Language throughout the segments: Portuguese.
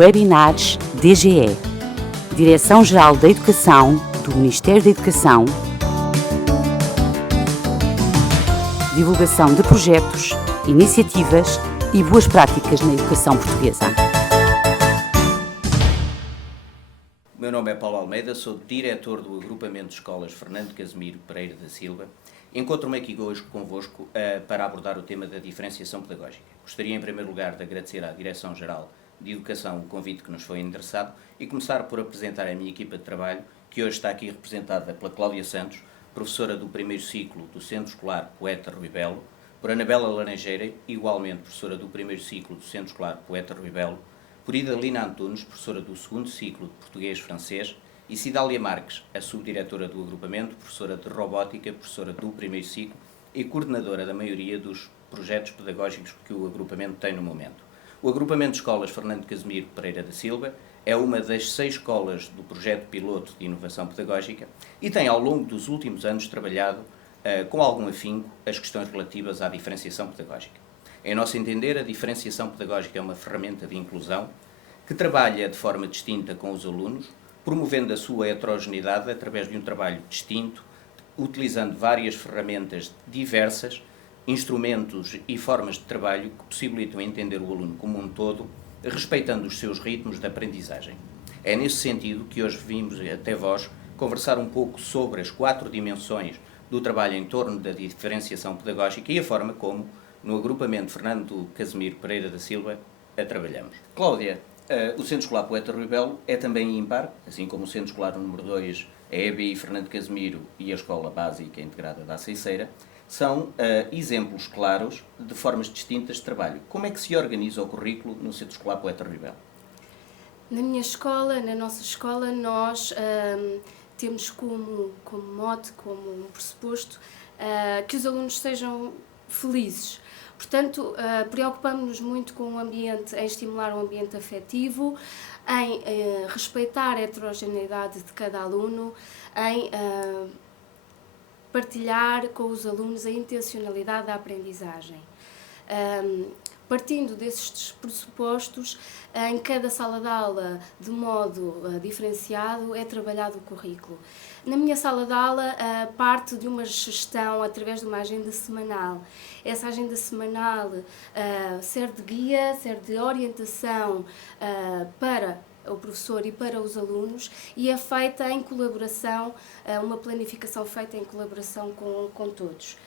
Webinars DGE, Direção-Geral da Educação do Ministério da Educação, divulgação de projetos, iniciativas e boas práticas na educação portuguesa. O meu nome é Paulo Almeida, sou diretor do Agrupamento de Escolas Fernando Casimiro Pereira da Silva. Encontro-me aqui hoje convosco para abordar o tema da diferenciação pedagógica. Gostaria, em primeiro lugar, de agradecer à Direção-Geral de Educação o convite que nos foi endereçado e começar por apresentar a minha equipa de trabalho, que hoje está aqui representada pela Cláudia Santos, professora do primeiro ciclo do Centro Escolar Poeta Rui Belo, por Anabela Laranjeira, igualmente professora do primeiro ciclo do Centro Escolar Poeta Rui Belo, por Idalina Antunes, professora do segundo ciclo de Português-Francês, e Cidália Marques, a subdiretora do agrupamento, professora de Robótica, professora do primeiro ciclo e coordenadora da maioria dos projetos pedagógicos que o agrupamento tem no momento. O agrupamento de escolas Fernando Casimiro Pereira da Silva é uma das 6 escolas do projeto piloto de inovação pedagógica e tem, ao longo dos últimos anos, trabalhado com algum afinco as questões relativas à diferenciação pedagógica. Em nosso entender, a diferenciação pedagógica é uma ferramenta de inclusão que trabalha de forma distinta com os alunos, promovendo a sua heterogeneidade através de um trabalho distinto, utilizando várias ferramentas diversas, instrumentos e formas de trabalho que possibilitam entender o aluno como um todo, respeitando os seus ritmos de aprendizagem. É nesse sentido que hoje vimos até vós conversar um pouco sobre as 4 dimensões do trabalho em torno da diferenciação pedagógica e a forma como, no agrupamento Fernando Casimiro Pereira da Silva, a trabalhamos. Cláudia, o Centro Escolar Poeta Rui Belo é também ímpar, assim como o Centro Escolar número 2, a EBI Fernando Casimiro e a Escola Básica Integrada da Aceiceira, são exemplos claros de formas distintas de trabalho. Como é que se organiza o currículo no Centro Escolar Poeta Rui Belo? Na minha escola, na nossa escola, nós temos como mote, como pressuposto, que os alunos sejam felizes. Portanto, preocupamos-nos muito com o ambiente, em estimular um ambiente afetivo, em respeitar a heterogeneidade de cada aluno, em partilhar com os alunos a intencionalidade da aprendizagem. Partindo desses pressupostos, em cada sala de aula, de modo diferenciado, é trabalhado o currículo. Na minha sala de aula, parte de uma gestão através de uma agenda semanal. Essa agenda semanal serve de guia, serve de orientação para o professor e para os alunos e é feita em colaboração, uma planificação feita em colaboração com todos.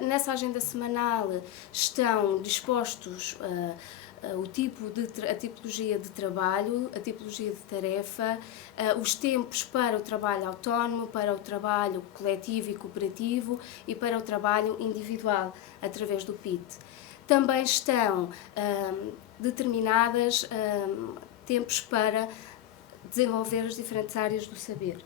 Nessa agenda semanal estão dispostos a tipologia de trabalho, a tipologia de tarefa, os tempos para o trabalho autónomo, para o trabalho coletivo e cooperativo e para o trabalho individual, através do PIT. Também estão determinadas tempos para desenvolver as diferentes áreas do saber.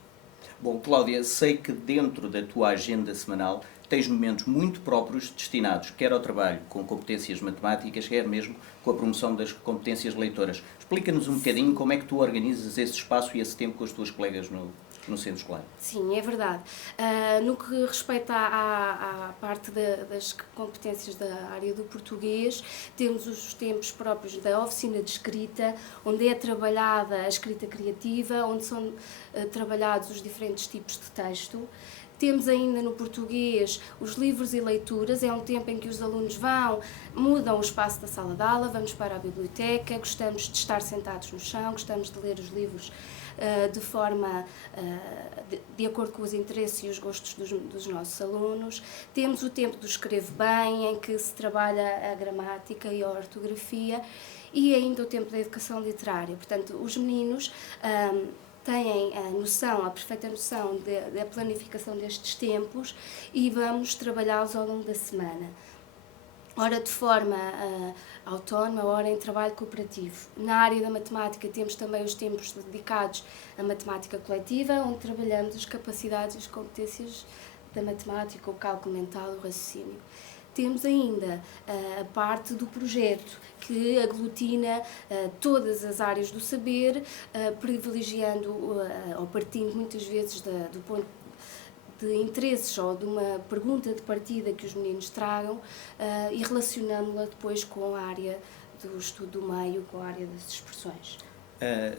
Bom, Cláudia, sei que dentro da tua agenda semanal tens momentos muito próprios destinados quer ao trabalho com competências matemáticas, quer mesmo com a promoção das competências leitoras. Explica-nos um bocadinho como é que tu organizas esse espaço e esse tempo com as tuas colegas no centro escolar. Sim, é verdade. No que respeita à parte das competências da área do português, temos os tempos próprios da oficina de escrita, onde é trabalhada a escrita criativa, onde são trabalhados os diferentes tipos de texto. Temos ainda no português os livros e leituras, é um tempo em que os alunos mudam o espaço da sala de aula, vamos para a biblioteca, gostamos de estar sentados no chão, gostamos de ler os livros de forma, de acordo com os interesses e os gostos dos nossos alunos. Temos o tempo do escrevo bem, em que se trabalha a gramática e a ortografia, e ainda o tempo da educação literária. Portanto, os meninos têm a perfeita noção da planificação destes tempos e vamos trabalhá-los ao longo da semana. Ora de forma autónoma, ora em trabalho cooperativo. Na área da matemática temos também os tempos dedicados à matemática coletiva, onde trabalhamos as capacidades e as competências da matemática, o cálculo mental, o raciocínio. Temos ainda a parte do projeto, que aglutina todas as áreas do saber, privilegiando ou partindo muitas vezes do ponto de interesses ou de uma pergunta de partida que os meninos tragam e relacionando-la depois com a área do estudo do meio com a área das expressões.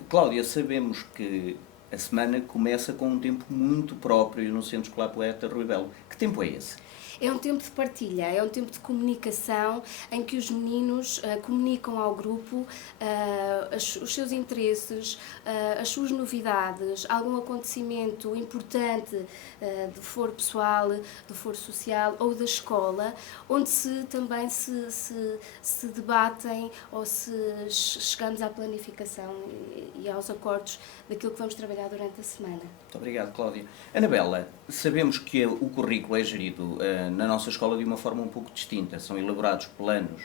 Cláudia, sabemos que a semana começa com um tempo muito próprio no Centro Escolar Poeta Rui Belo. Que tempo é esse? É um tempo de partilha, é um tempo de comunicação em que os meninos comunicam ao grupo os seus interesses, as suas novidades, algum acontecimento importante do foro pessoal, do foro social ou da escola, onde também se debatem ou se chegamos à planificação e aos acordos daquilo que vamos trabalhar durante a semana. Muito obrigado, Cláudia. Anabela, sabemos que o currículo é gerido na nossa escola de uma forma um pouco distinta. São elaborados planos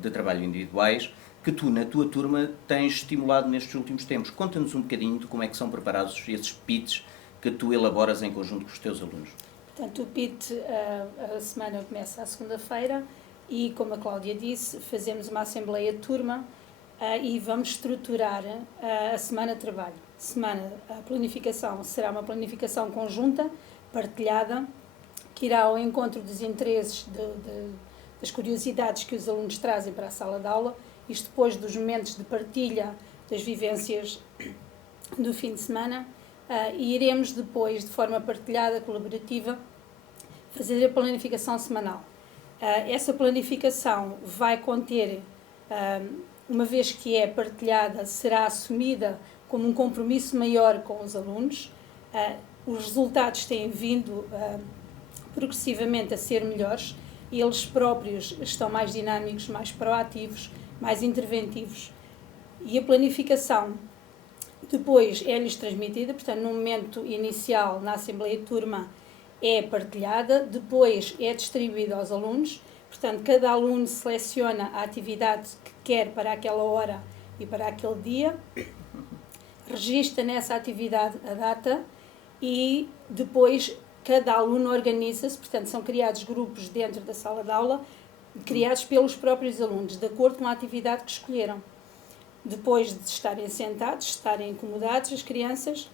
de trabalho individuais que tu, na tua turma, tens estimulado nestes últimos tempos. Conta-nos um bocadinho de como é que são preparados esses PITs que tu elaboras em conjunto com os teus alunos. Portanto, o PIT, a semana começa à segunda-feira e, como a Cláudia disse, fazemos uma assembleia de turma e vamos estruturar a semana de trabalho. A planificação será uma planificação conjunta, partilhada, que irá ao encontro dos interesses, das curiosidades que os alunos trazem para a sala de aula, isto depois dos momentos de partilha das vivências do fim de semana, e iremos depois, de forma partilhada, colaborativa, fazer a planificação semanal. Essa planificação vai conter, uma vez que é partilhada, será assumida como um compromisso maior com os alunos. Os resultados têm vindo progressivamente a ser melhores e eles próprios estão mais dinâmicos, mais proativos, mais interventivos. E a planificação depois é-lhes transmitida, portanto, no momento inicial, na Assembleia de Turma, é partilhada, depois é distribuída aos alunos, portanto, cada aluno seleciona a atividade que quer para aquela hora e para aquele dia, registra nessa atividade a data e depois cada aluno organiza-se, portanto, são criados grupos dentro da sala de aula, criados pelos próprios alunos, de acordo com a atividade que escolheram. Depois de estarem sentados, estarem acomodados, as crianças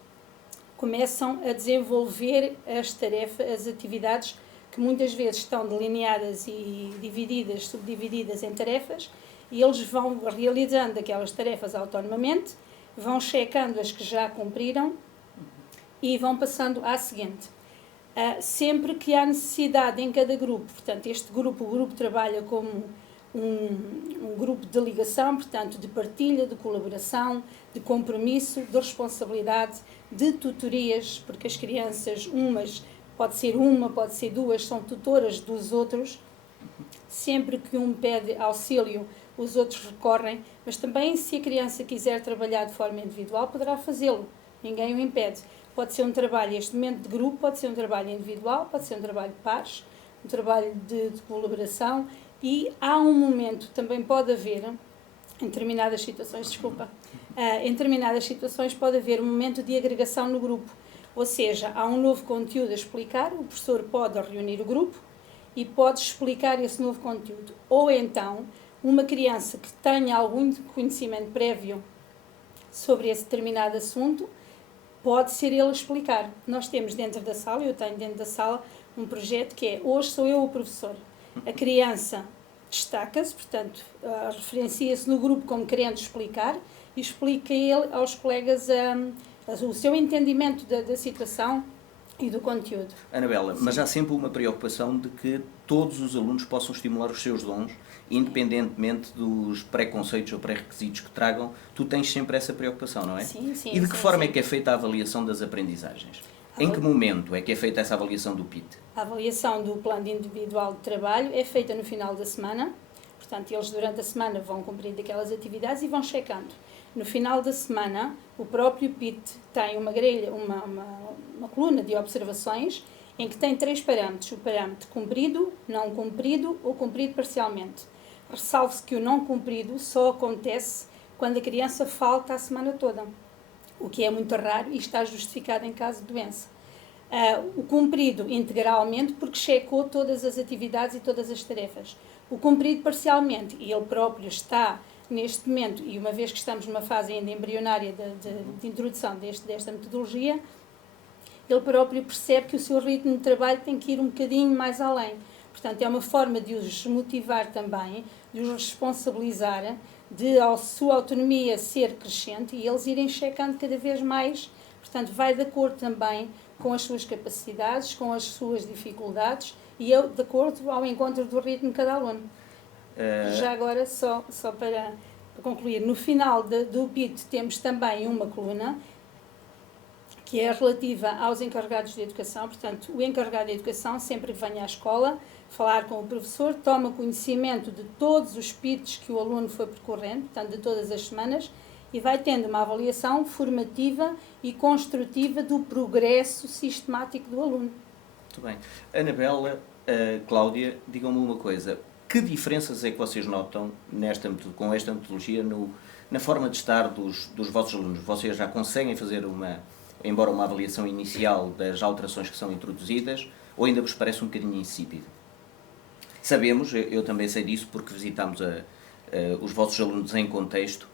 começam a desenvolver as tarefas, as atividades que muitas vezes estão delineadas e divididas, subdivididas em tarefas, e eles vão realizando aquelas tarefas autonomamente, vão checando as que já cumpriram e vão passando à seguinte. Sempre que há necessidade em cada grupo, portanto, o grupo trabalha como um grupo de ligação, portanto, de partilha, de colaboração, de compromisso, de responsabilidade, de tutorias, porque as crianças, pode ser duas, são tutoras dos outros. Sempre que um pede auxílio, os outros recorrem, mas também se a criança quiser trabalhar de forma individual, poderá fazê-lo, ninguém o impede. Pode ser um trabalho, este momento de grupo, pode ser um trabalho individual, pode ser um trabalho de pares, um trabalho de colaboração, e há um momento, também pode haver, em determinadas situações, pode haver um momento de agregação no grupo, ou seja, há um novo conteúdo a explicar, o professor pode reunir o grupo e pode explicar esse novo conteúdo, ou então, uma criança que tenha algum conhecimento prévio sobre esse determinado assunto, pode ser ele a explicar. Nós temos dentro da sala, eu tenho dentro da sala, um projeto que é Hoje Sou Eu o Professor. A criança destaca-se, portanto, referencia-se no grupo como querendo explicar e explica ele aos colegas o seu entendimento da situação e do conteúdo. Anabela, mas há sempre uma preocupação de que todos os alunos possam estimular os seus dons, independentemente dos preconceitos ou pré-requisitos que tragam. Tu tens sempre essa preocupação, não é? Sim, sim. E de que forma é que é feita a avaliação das aprendizagens? Em que momento é que é feita essa avaliação do PIT? A avaliação do plano individual de trabalho é feita no final da semana, portanto, eles durante a semana vão cumprindo aquelas atividades e vão checando. No final da semana, o próprio PIT tem uma grelha, uma coluna de observações em que tem 3 parâmetros: o parâmetro cumprido, não cumprido ou cumprido parcialmente. Ressalve-se que o não cumprido só acontece quando a criança falta a semana toda, o que é muito raro e está justificado em caso de doença. O cumprido integralmente, porque checou todas as atividades e todas as tarefas. O cumprido parcialmente, e ele próprio está neste momento, e uma vez que estamos numa fase ainda embrionária de introdução desta metodologia, ele próprio percebe que o seu ritmo de trabalho tem que ir um bocadinho mais além. Portanto, é uma forma de os motivar também, de os responsabilizar, de a sua autonomia ser crescente e eles irem checando cada vez mais. Portanto, vai de acordo também com as suas capacidades, com as suas dificuldades e de acordo ao encontro do ritmo de cada aluno. Já agora, só para concluir, no final do PIT temos também uma coluna que é relativa aos encarregados de educação. Portanto, o encarregado de educação, sempre que vem à escola, falar com o professor, toma conhecimento de todos os PITs que o aluno foi percorrendo, portanto, de todas as semanas, e vai tendo uma avaliação formativa e construtiva do progresso sistemático do aluno. Muito bem. Anabela, Cláudia, digam-me uma coisa. Que diferenças é que vocês notam com esta metodologia na forma de estar dos vossos alunos? Vocês já conseguem fazer embora uma avaliação inicial das alterações que são introduzidas, ou ainda vos parece um bocadinho insípido? Sabemos, eu também sei disso, porque visitámos os vossos alunos em contexto,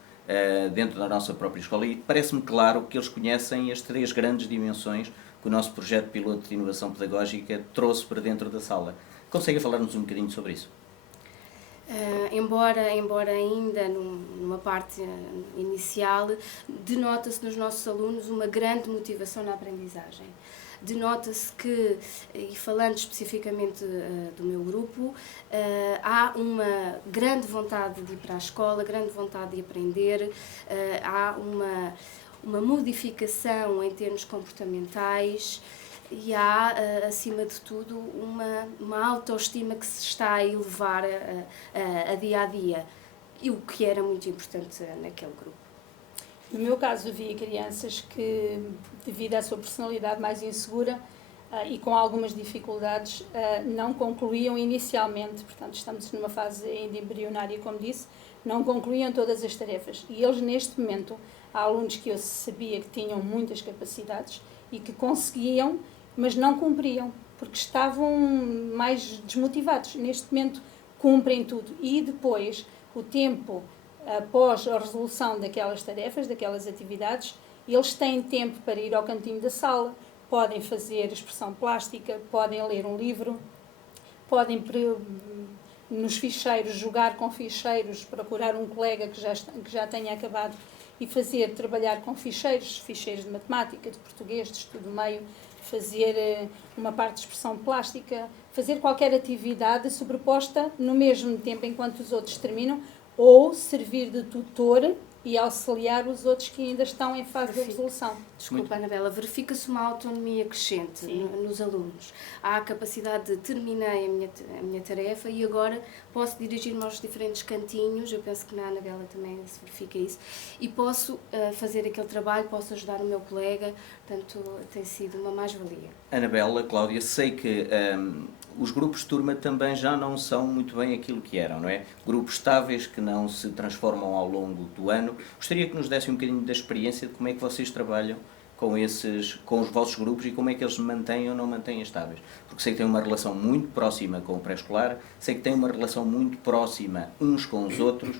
dentro da nossa própria escola, e parece-me claro que eles conhecem as 3 grandes dimensões que o nosso projeto piloto de inovação pedagógica trouxe para dentro da sala. Consegue falar-nos um bocadinho sobre isso? Embora ainda numa parte inicial, denota-se nos nossos alunos uma grande motivação na aprendizagem. Denota-se que, e falando especificamente do meu grupo, há uma grande vontade de ir para a escola, grande vontade de aprender, há uma modificação em termos comportamentais e há, acima de tudo, uma autoestima que se está a elevar a dia a dia, e o que era muito importante naquele grupo. No meu caso, havia crianças que, devido à sua personalidade mais insegura e com algumas dificuldades, não concluíam inicialmente, portanto, estamos numa fase ainda embrionária, como disse, não concluíam todas as tarefas. E eles, neste momento, há alunos que eu sabia que tinham muitas capacidades e que conseguiam, mas não cumpriam, porque estavam mais desmotivados. Neste momento, cumprem tudo. E depois, o tempo após a resolução daquelas tarefas, daquelas atividades, eles têm tempo para ir ao cantinho da sala, podem fazer expressão plástica, podem ler um livro, podem nos ficheiros, jogar com ficheiros, procurar um colega que já tenha acabado e trabalhar com ficheiros de matemática, de português, de estudo meio, fazer uma parte de expressão plástica, fazer qualquer atividade sobreposta no mesmo tempo enquanto os outros terminam, ou servir de tutor e auxiliar os outros que ainda estão em fase de resolução. Desculpa, Anabela, verifica-se uma autonomia crescente nos alunos. Há a capacidade de terminei a minha tarefa e agora posso dirigir-me aos diferentes cantinhos, eu penso que na Anabela também se verifica isso, e posso fazer aquele trabalho, posso ajudar o meu colega, portanto tem sido uma mais-valia. Anabela, Cláudia, sei que os grupos de turma também já não são muito bem aquilo que eram, não é? Grupos estáveis que não se transformam ao longo do ano. Gostaria que nos dessem um bocadinho da experiência de como é que vocês trabalham com os vossos grupos e como é que eles mantêm ou não mantêm estáveis. Porque sei que têm uma relação muito próxima com o pré-escolar, sei que têm uma relação muito próxima uns com os outros.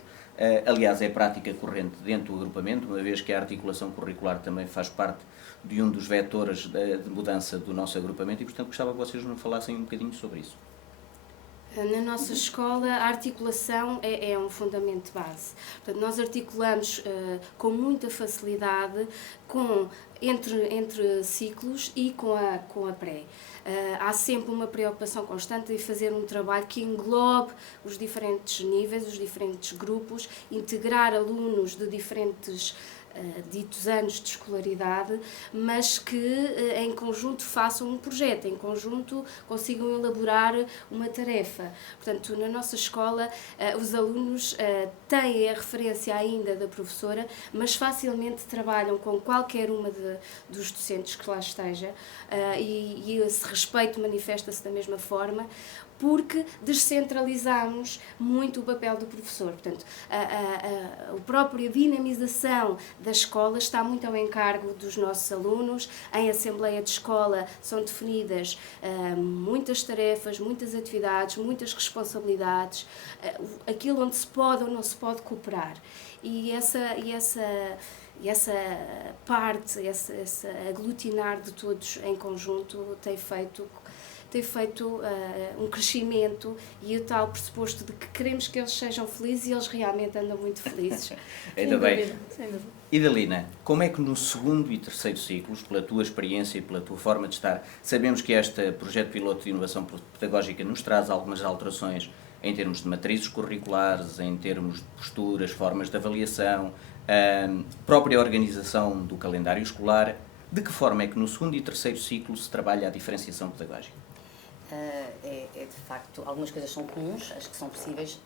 Aliás, é prática corrente dentro do agrupamento, uma vez que a articulação curricular também faz parte de um dos vetores de mudança do nosso agrupamento e, portanto, gostava que vocês nos falassem um bocadinho sobre isso. Na nossa escola, a articulação é um fundamento de base. Portanto, nós articulamos com muita facilidade entre ciclos e com a pré. Há sempre uma preocupação constante de fazer um trabalho que englobe os diferentes níveis, os diferentes grupos, integrar alunos de diferentes ditos anos de escolaridade, mas que em conjunto façam um projeto, em conjunto consigam elaborar uma tarefa. Portanto, na nossa escola, os alunos têm a referência ainda da professora, mas facilmente trabalham com qualquer uma dos docentes que lá esteja, e esse respeito manifesta-se da mesma forma, porque descentralizamos muito o papel do professor. Portanto, a própria dinamização da escola está muito ao encargo dos nossos alunos. Em assembleia de escola são definidas muitas tarefas, muitas atividades, muitas responsabilidades, aquilo onde se pode ou não se pode cooperar. E essa parte, esse aglutinar de todos em conjunto tem feito tem feito um crescimento e o tal pressuposto de que queremos que eles sejam felizes e eles realmente andam muito felizes. Ainda bem. Sem dúvida. Idalina, como é que no segundo e terceiro ciclos, pela tua experiência e pela tua forma de estar, sabemos que este projeto piloto de inovação pedagógica nos traz algumas alterações em termos de matrizes curriculares, em termos de posturas, formas de avaliação, própria organização do calendário escolar. De que forma é que no segundo e terceiro ciclo se trabalha a diferenciação pedagógica? De facto, algumas coisas são comuns, as que são possíveis,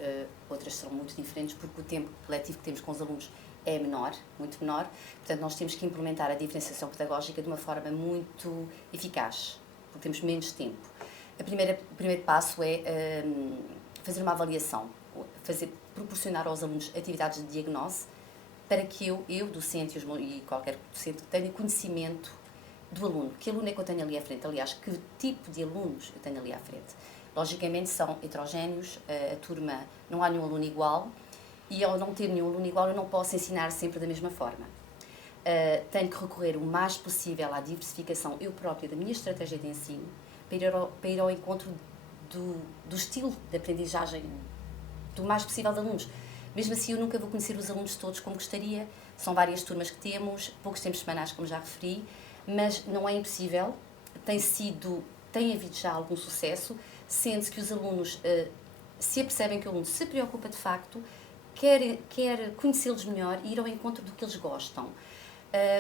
outras são muito diferentes, porque o tempo letivo que temos com os alunos é menor, muito menor. Portanto, nós temos que implementar a diferenciação pedagógica de uma forma muito eficaz, porque temos menos tempo. O primeiro passo é fazer uma avaliação, proporcionar aos alunos atividades de diagnose, para que eu docente e qualquer docente, tenha conhecimento do aluno. Que aluno é que eu tenho ali à frente? Aliás, que tipo de alunos eu tenho ali à frente? Logicamente são heterogéneos, a turma, não há nenhum aluno igual, e ao não ter nenhum aluno igual eu não posso ensinar sempre da mesma forma. Tenho que recorrer o mais possível à diversificação eu própria da minha estratégia de ensino para ir ao encontro do estilo de aprendizagem do mais possível de alunos. Mesmo assim, eu nunca vou conhecer os alunos todos como gostaria, são várias turmas que temos, poucos tempos semanais, como já referi, mas não é impossível, tem havido já algum sucesso, sendo que os alunos se apercebem que o aluno se preocupa de facto, quer conhecê-los melhor e ir ao encontro do que eles gostam.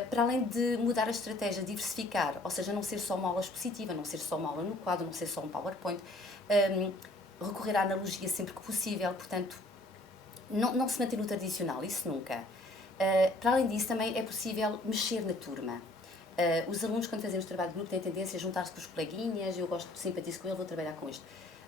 Para além de mudar a estratégia, diversificar, ou seja, não ser só uma aula expositiva, não ser só uma aula no quadro, não ser só um PowerPoint, recorrer à analogia sempre que possível, portanto, não se manter no tradicional, isso nunca. Para além disso, também é possível mexer na turma. Os alunos, quando fazemos trabalho de grupo, têm tendência a juntar-se com os coleguinhas, eu gosto de simpatizo com ele, vou trabalhar com isto.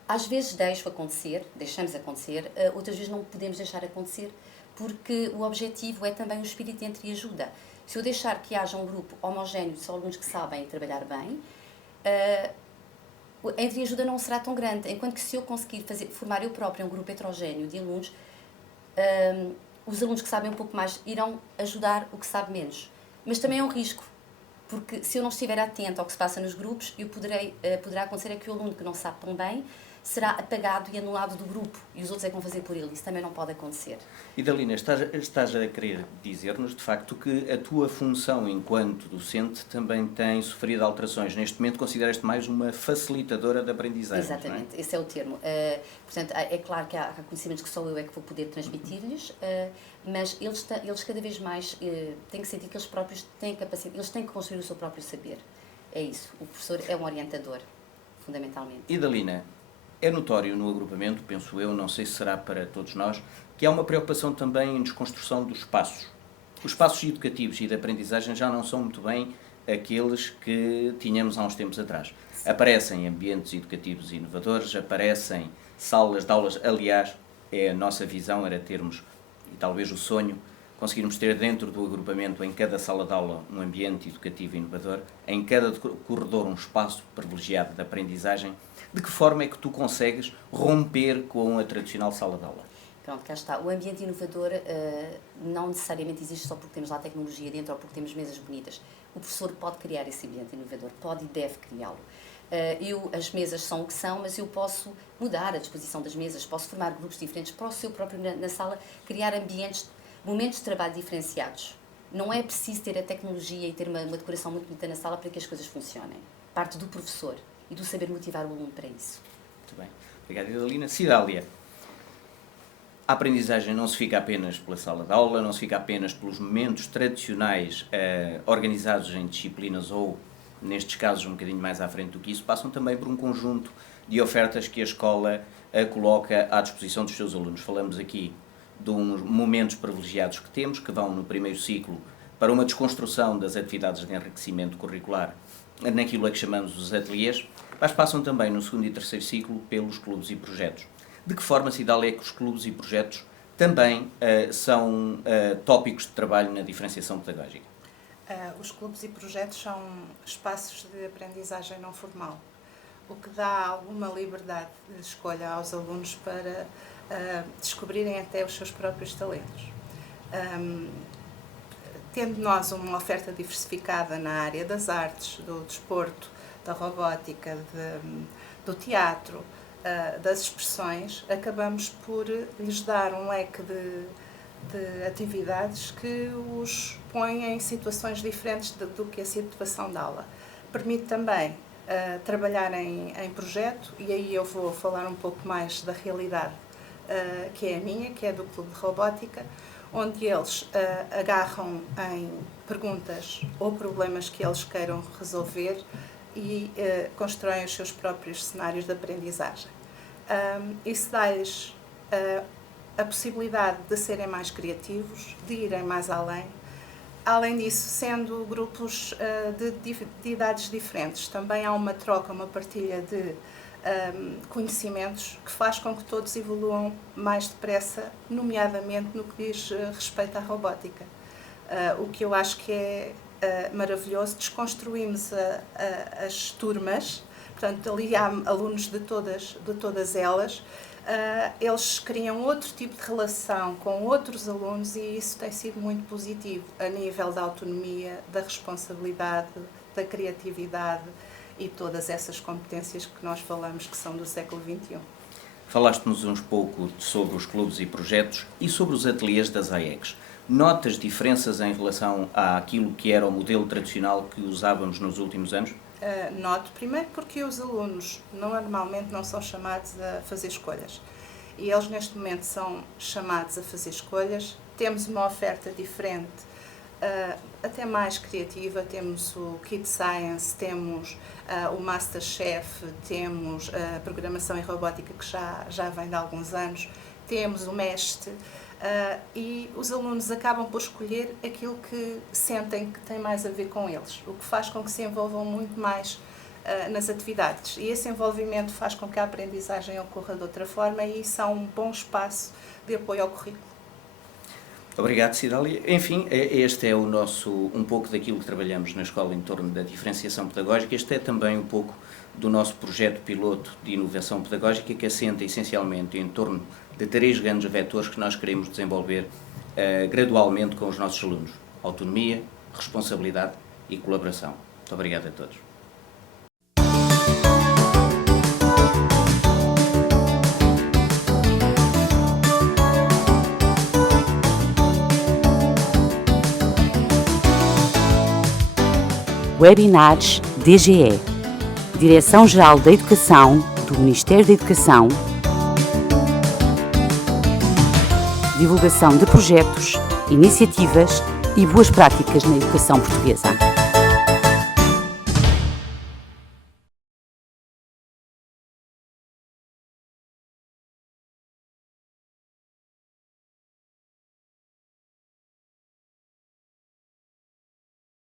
Às vezes deixamos acontecer, outras vezes não podemos deixar acontecer, porque o objetivo é também o espírito de entreajuda. Se eu deixar que haja um grupo homogéneo de só alunos que sabem trabalhar bem, a entreajuda não será tão grande, enquanto que se eu conseguir formar eu própria um grupo heterogéneo de alunos, os alunos que sabem um pouco mais irão ajudar o que sabe menos. Mas também é um risco, porque se eu não estiver atento ao que se passa nos grupos, poderá acontecer que o aluno que não sabe tão bem será apagado e anulado do grupo, e os outros é que vão fazer por ele. Isso também não pode acontecer. Idalina, estás a querer dizer-nos, de facto, que a tua função enquanto docente também tem sofrido alterações. Neste momento consideras-te mais uma facilitadora da aprendizagem. Exatamente, não é? Esse é o termo. Portanto, é claro que há conhecimentos que só eu é que vou poder transmitir-lhes, mas eles cada vez mais têm que sentir que eles próprios têm capacidade, eles têm que construir o seu próprio saber. É isso. O professor é um orientador, fundamentalmente. Idalina, é notório no agrupamento, penso eu, não sei se será para todos nós, que há uma preocupação também em desconstrução dos espaços. Os espaços educativos e de aprendizagem já não são muito bem aqueles que tínhamos há uns tempos atrás. Aparecem ambientes educativos inovadores, aparecem salas de aulas. Aliás, a nossa visão era termos, e talvez o sonho, conseguirmos ter dentro do agrupamento, em cada sala de aula, um ambiente educativo inovador, em cada corredor um espaço privilegiado de aprendizagem. De que forma é que tu consegues romper com a tradicional sala de aula? Pronto, cá está. O ambiente inovador não necessariamente existe só porque temos lá tecnologia dentro ou porque temos mesas bonitas. O professor pode criar esse ambiente inovador, pode e deve criá-lo. As mesas são o que são, mas eu posso mudar a disposição das mesas, posso formar grupos diferentes para o seu próprio na sala, criar momentos de trabalho diferenciados. Não é preciso ter a tecnologia e ter uma decoração muito bonita na sala para que as coisas funcionem. Parte do professor e do saber motivar o aluno para isso. Muito bem. Obrigado, Idalina. Cidália, a aprendizagem não se fica apenas pela sala de aula, não se fica apenas pelos momentos tradicionais organizados em disciplinas ou, nestes casos, um bocadinho mais à frente do que isso, passam também por um conjunto de ofertas que a escola coloca à disposição dos seus alunos. Falamos aqui de uns momentos privilegiados que temos, que vão no primeiro ciclo para uma desconstrução das atividades de enriquecimento curricular naquilo a que chamamos os ateliês, mas passam também no segundo e terceiro ciclo pelos clubes e projetos. De que forma, Cidália, é que os clubes e projetos também são tópicos de trabalho na diferenciação pedagógica? Os clubes e projetos são espaços de aprendizagem não formal, o que dá alguma liberdade de escolha aos alunos para descobrirem até os seus próprios talentos. Tendo nós uma oferta diversificada na área das artes, do desporto, da robótica, do teatro, das expressões, acabamos por lhes dar um leque de atividades que os põem em situações diferentes do que a situação de aula. Permite também trabalhar em projeto, e aí eu vou falar um pouco mais da realidade que é a minha, que é do Clube de Robótica, onde eles agarram em perguntas ou problemas que eles queiram resolver e constroem os seus próprios cenários de aprendizagem. Isso dá-lhes a possibilidade de serem mais criativos, de irem mais além. Além disso, sendo grupos de idades diferentes, também há uma troca, uma partilha de conhecimentos que faz com que todos evoluam mais depressa, nomeadamente no que diz respeito à robótica. O que eu acho que é maravilhoso, desconstruímos as turmas, portanto, ali há alunos de todas elas. Eles criam outro tipo de relação com outros alunos e isso tem sido muito positivo a nível da autonomia, da responsabilidade, da criatividade e todas essas competências que nós falamos que são do século XXI. Falaste-nos uns pouco sobre os clubes e projetos e sobre os ateliês das AECs. Notas diferenças em relação àquilo que era o modelo tradicional que usávamos nos últimos anos? Noto, primeiro porque os alunos normalmente não são chamados a fazer escolhas e eles neste momento são chamados a fazer escolhas. Temos uma oferta diferente, até mais criativa, temos o Kid Science, temos o Masterchef, temos a programação em robótica que já vem de alguns anos, temos o MEST, e os alunos acabam por escolher aquilo que sentem que tem mais a ver com eles, o que faz com que se envolvam muito mais nas atividades. E esse envolvimento faz com que a aprendizagem ocorra de outra forma e isso é um bom espaço de apoio ao currículo. Obrigado, Cidália. Enfim, este é um pouco daquilo que trabalhamos na escola em torno da diferenciação pedagógica. Este é também um pouco do nosso projeto piloto de inovação pedagógica que assenta essencialmente em torno de 3 grandes vetores que nós queremos desenvolver gradualmente com os nossos alunos: autonomia, responsabilidade e colaboração. Muito obrigado a todos. Webinars DGE, Direção-Geral da Educação do Ministério da Educação, divulgação de projetos, iniciativas e boas práticas na educação portuguesa.